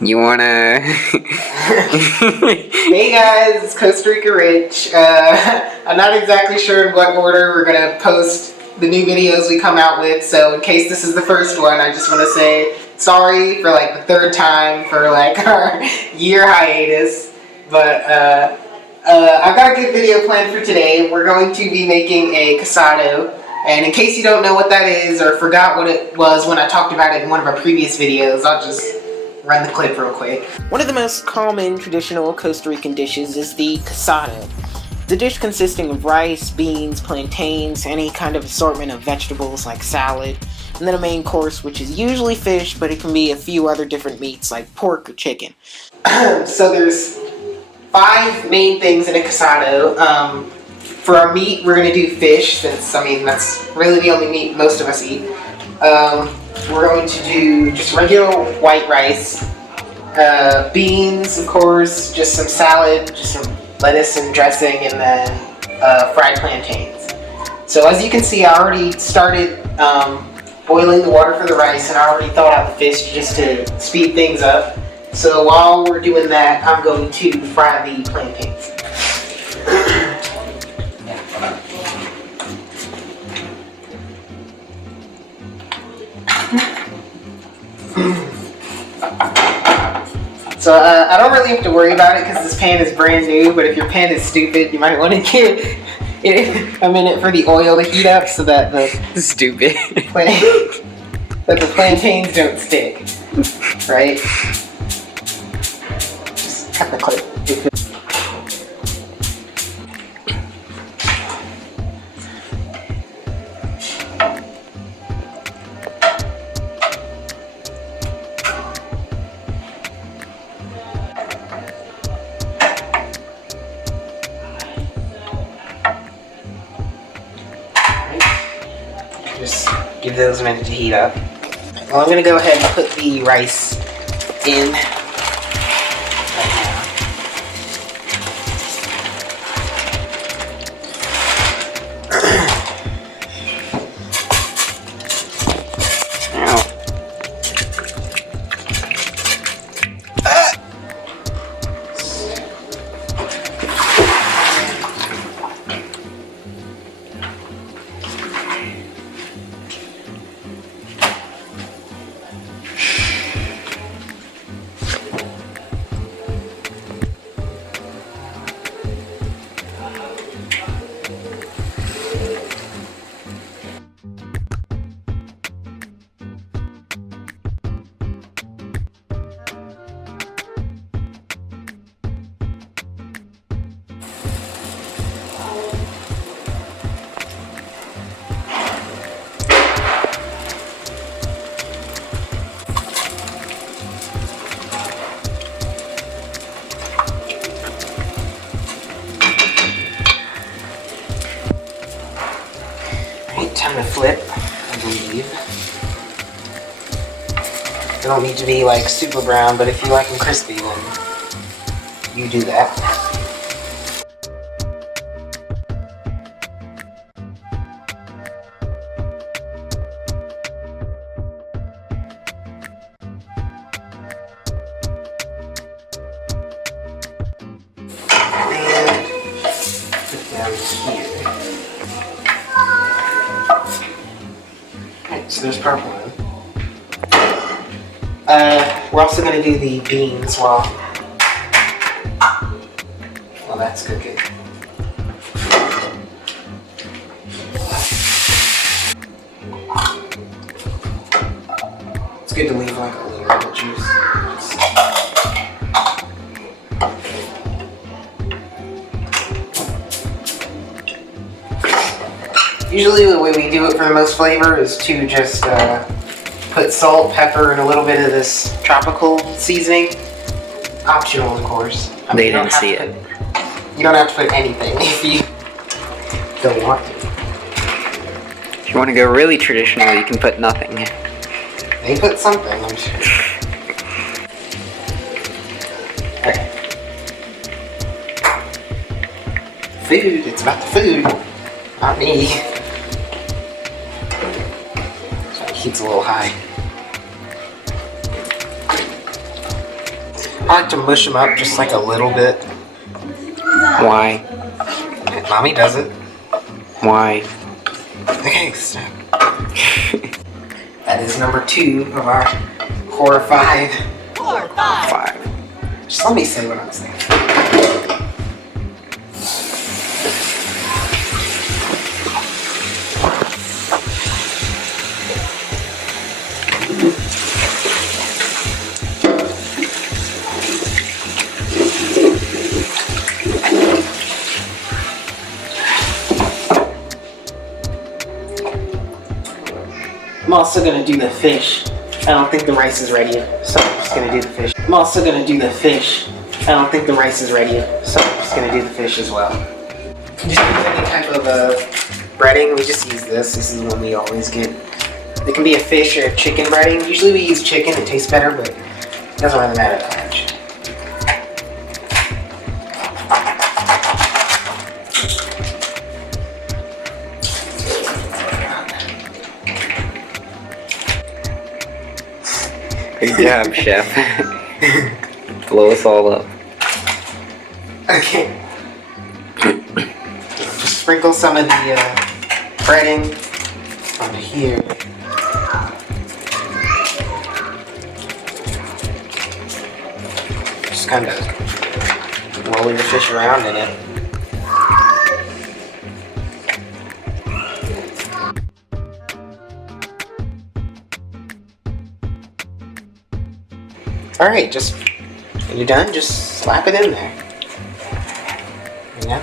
You wanna... Hey guys, it's Costa Rica Rich. I'm not exactly sure in what order we're gonna post the new videos we come out with, so in case this is the first one, I just want to say sorry for like the third time for like our year hiatus. But I've got a good video planned for today. We're going to be making a casado, and in case you don't know what that is or forgot what it was when I talked about it in one of our previous videos, I'll just run the clip real quick. One of the most common traditional Costa Rican dishes is the casado. The dish consisting of rice, beans, plantains, any kind of assortment of vegetables like salad, and then a main course which is usually fish, but it can be a few other different meats like pork or chicken. So there's 5 main things in a casado. For our meat, we're going to do fish, since, I mean, that's really the only meat most of us eat. We're going to do just regular white rice, beans, of course, just some salad, just some lettuce and dressing, and then fried plantains. So as you can see, I already started boiling the water for the rice, and I already thawed out the fish just to speed things up. So while we're doing that, I'm going to fry the plantains. So I don't really have to worry about it because this pan is brand new, but if your pan is stupid, you might want to give it a minute for the oil to heat up so that the plantains don't stick, right? Just cut the clip. Just give those a minute to heat up. Well, I'm going to go ahead and put the rice in right now. Time to flip, I believe. They don't need to be like super brown, but if you like them crispy, then you do that. And put it down here. So there's purple one. We're also going to do the beans while that's cooking. It's good to leave like a little bit of juice. Usually the way we do it for the most flavor is to just put salt, pepper, and a little bit of this tropical seasoning. Optional, of course. They didn't see it. You don't have to put anything if you don't want to. If you want to go really traditional, you can put nothing. They put something, I'm sure. Okay. Food, it's about the food, not me. So it heats a little high. I like to mush them up just like a little bit. Why? Mommy does it. Why? Okay, stop. That is number 2 of our core 5. 5. Just let me say what I'm saying. I'm also gonna do the fish. I don't think the rice is ready yet, so I'm just gonna do the fish. I'm also gonna do the fish. I don't think the rice is ready yet, so I'm just gonna do the fish as well. Just use any type of breading. We just use this. This is the one we always get. It can be a fish or a chicken breading. Usually we use chicken. It tastes better, but it doesn't really matter that much. Good job, chef. Blow us all up. Okay. Just sprinkle some of the breading on here. Just kind of rolling the fish around in it. Alright, just when you're done, just slap it in there. Yeah.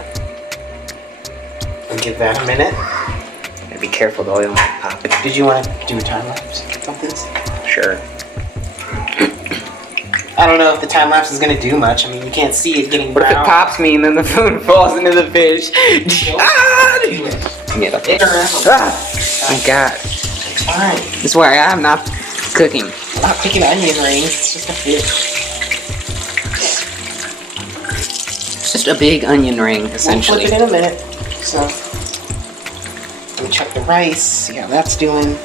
And give that a minute. Gotta be careful, the oil might pop. Did you want to do a time lapse of this? Sure. I don't know if the time lapse is gonna do much. I mean, you can't see it getting What if it brown. pops me and then the food falls into the fish? Ah! Yeah, okay. Ah! My God. It's fine. This is why I'm not cooking. I'm not picking onion rings. It's just a fish. It's just a big onion ring, essentially. We'll flip it in a minute. So, let me check the rice. See how that's doing.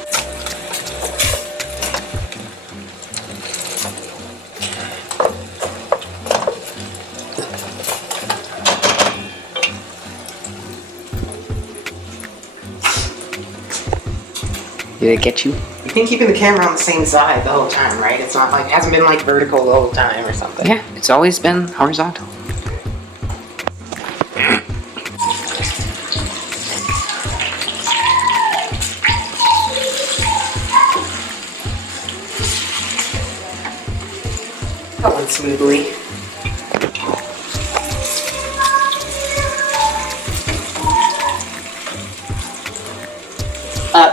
Did it get you? You've been keeping the camera on the same side the whole time, right? It's not like, it hasn't been like vertical the whole time or something. Yeah, it's always been horizontal. That went smoothly.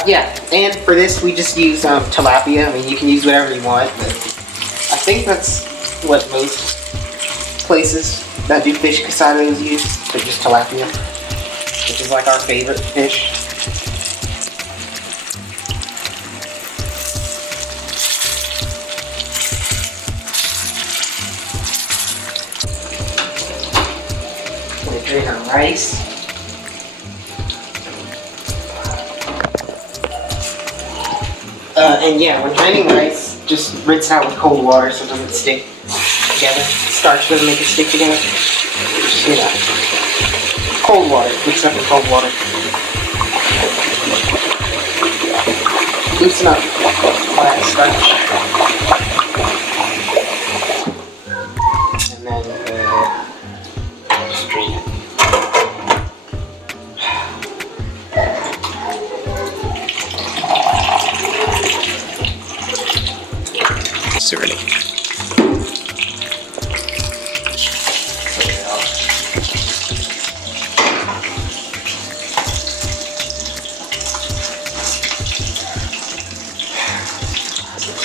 Yeah, and for this we just use tilapia. I mean, you can use whatever you want, but I think that's what most places that do fish casados use. They're just tilapia, which is like our favorite fish. Gonna drain our rice. And yeah, when draining rice, just rinse it out with cold water so it doesn't stick together. Starch doesn't make it stick together. Just, you know, cold water. Mix it up in cold water. Loosen up all that starch. And then just drain it. Really.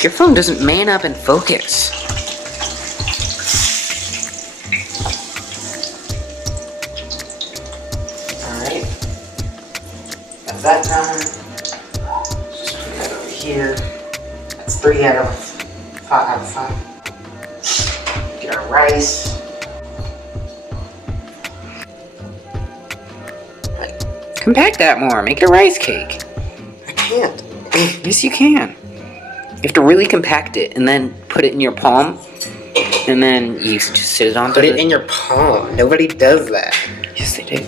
Your phone doesn't man up and focus. Alright. Got that done. Just put that over here. That's 3 out of 5. Get our rice. Compact that more. Make it a rice cake. I can't. Yes, you can. You have to really compact it and then put it in your palm And then you just sit it on. Put it in your palm. Nobody does that. Yes, they do.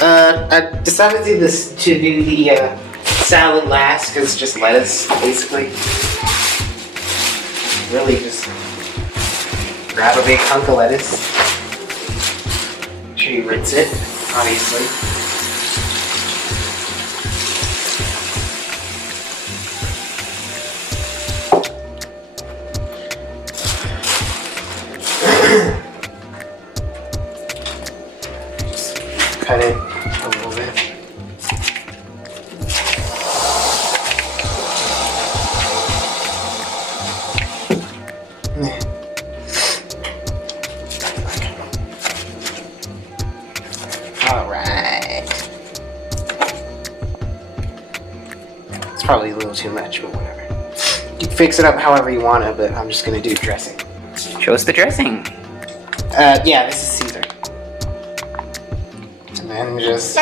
I decided to do the salad last because it's just lettuce, basically. Really just grab a big hunk of lettuce. Make sure you rinse it, obviously. Just cut it a little bit. Alright. It's probably a little too much, but whatever. You can fix it up however you want to, but I'm just gonna do dressing. Show us the dressing. Yeah, this is Caesar. And then just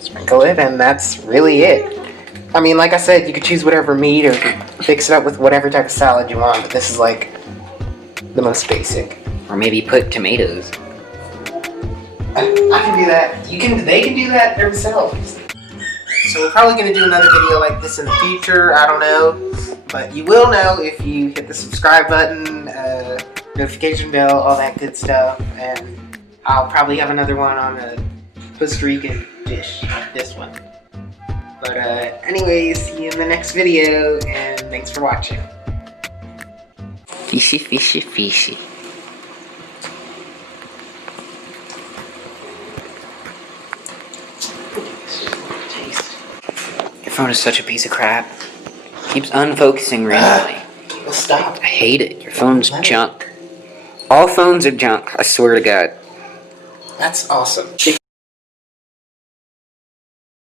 sprinkle it, and that's really it. I mean, like I said, you could choose whatever meat or fix it up with whatever type of salad you want, but this is like the most basic. Or maybe put tomatoes. I can do that. They can do that themselves. So we're probably gonna do another video like this in the future. I don't know, but you will know if you hit the subscribe button, notification bell, all that good stuff. And I'll probably have another one on a Costa Rican dish, this one. But anyways, see you in the next video, and thanks for watching. Fishy, fishy, fishy. Your phone is such a piece of crap. Keeps unfocusing randomly. Well, stop. I hate it. Your phone's junk. All phones are junk, I swear to God. That's awesome.